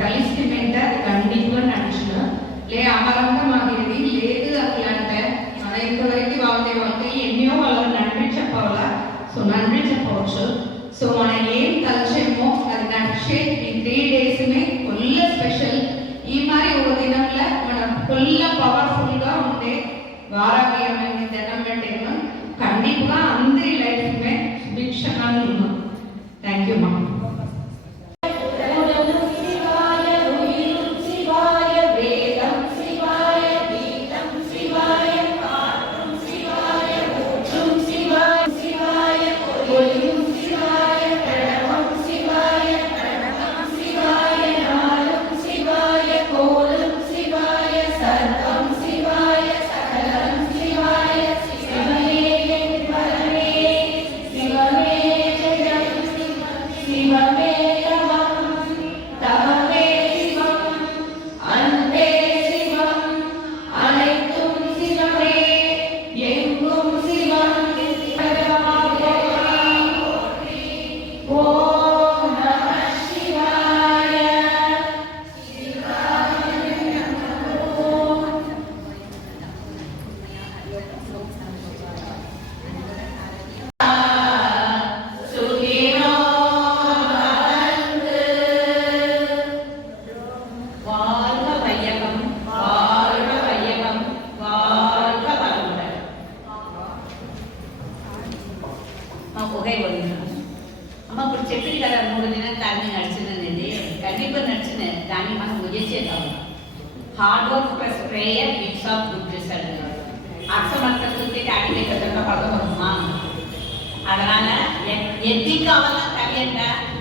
కలిసి మెంటర్ గండిట్లో నడిచిన లే అమరంగా మాకింది లేదు అట్లా అంటే మన ఇంతవరకు వాళ్ళే వాళ్ళకి ఎన్నో వాళ్ళు నడిపి చెప్పవాలా సో నడిపి చెప్పవచ్చు సో మనం ఏం తలచేమో అది నడిచే ఈ త్రీ డేస్నే కొల్ల స్పెషల్ ఈ మరి ఒక దినంలో మనం కొల్ల పవర్ఫుల్గా ఉండే వారాగ్యమైన దినం పెట్టేమో కండిపుగా అందరి లైఫ్మే శుభిక్షణాలు ఉన్నాం థ్యాంక్ యూ మా calientica o no calienta,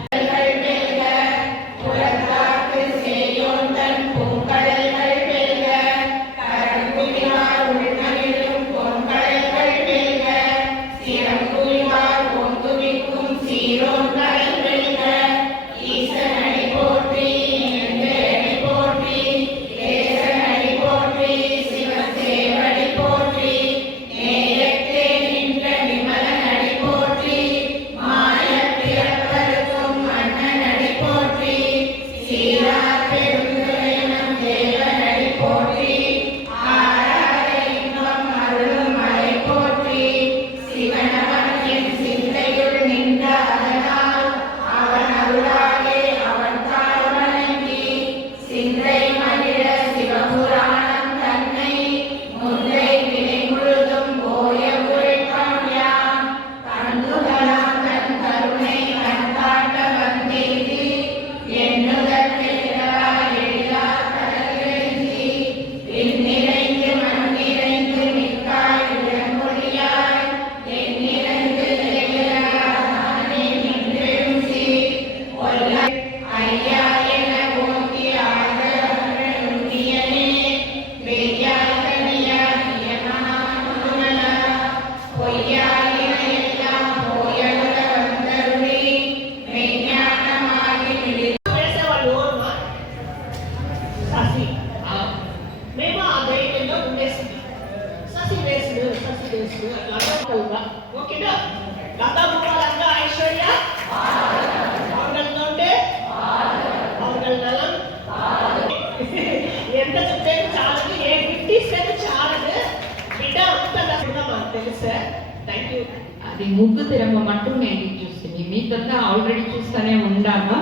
అది ముగ్గు తిరగ మట్టు నేను చూస్తుంది మీకంతా ఆల్రెడీ చూస్తూనే ఉండాము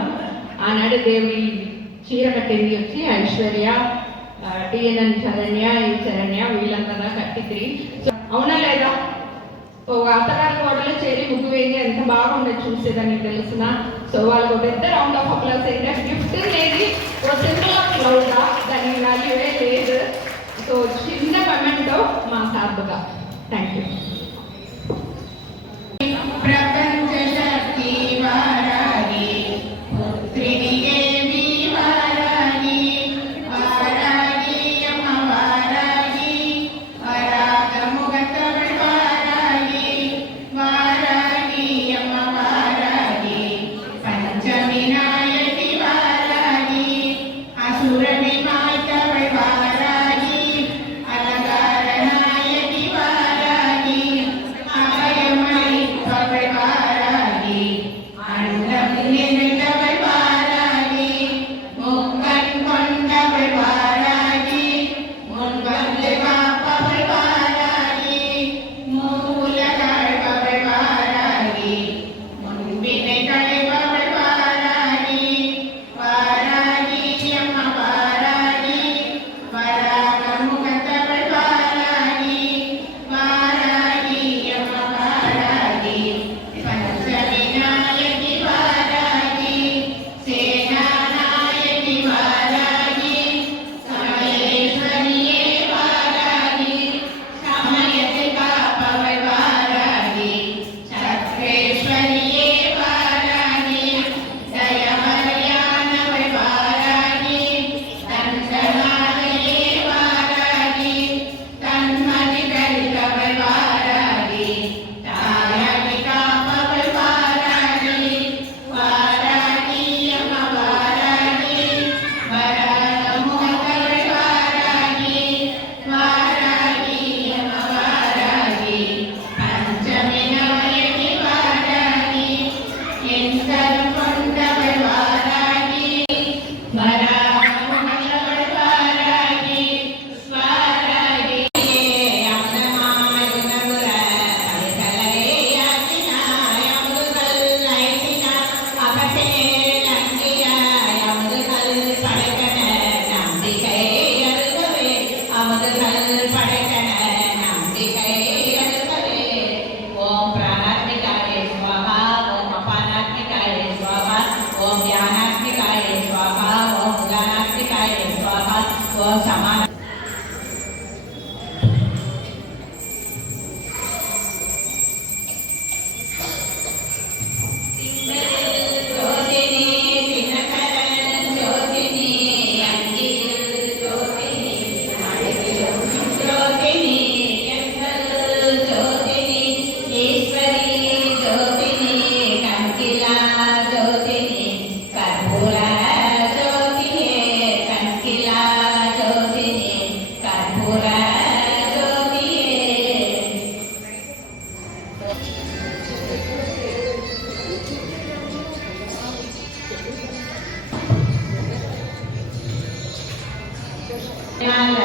ఆనాడు దేవి చీర కట్టింది వచ్చి ఐశ్వర్య టిఎన్ఎన్ శరణ్య ఈ శరణ్య వీళ్ళంతా కట్టిద్రి అవునా లేదా? ఓ అత్తగారి గోడలో చేరి ముగ్గు వేసి ఎంత బాగుండదు చూసేదని తెలిసిన? సో వాళ్ళకు ఒక పెద్ద రౌండ్ ఆఫ్ అప్లాస్ అయితే గిఫ్ట్ అనేది ఓ సింపుల్ ఆఫ్ క్లౌడ్ దాని వాల్యూవే లేదు. సో చిన్న కమెంట్ మా సార్గా థ్యాంక్ యూ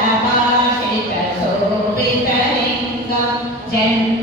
జ్ఞానభాషితశోభితలింగం జన్మజదుఃఖవినాశకలింగం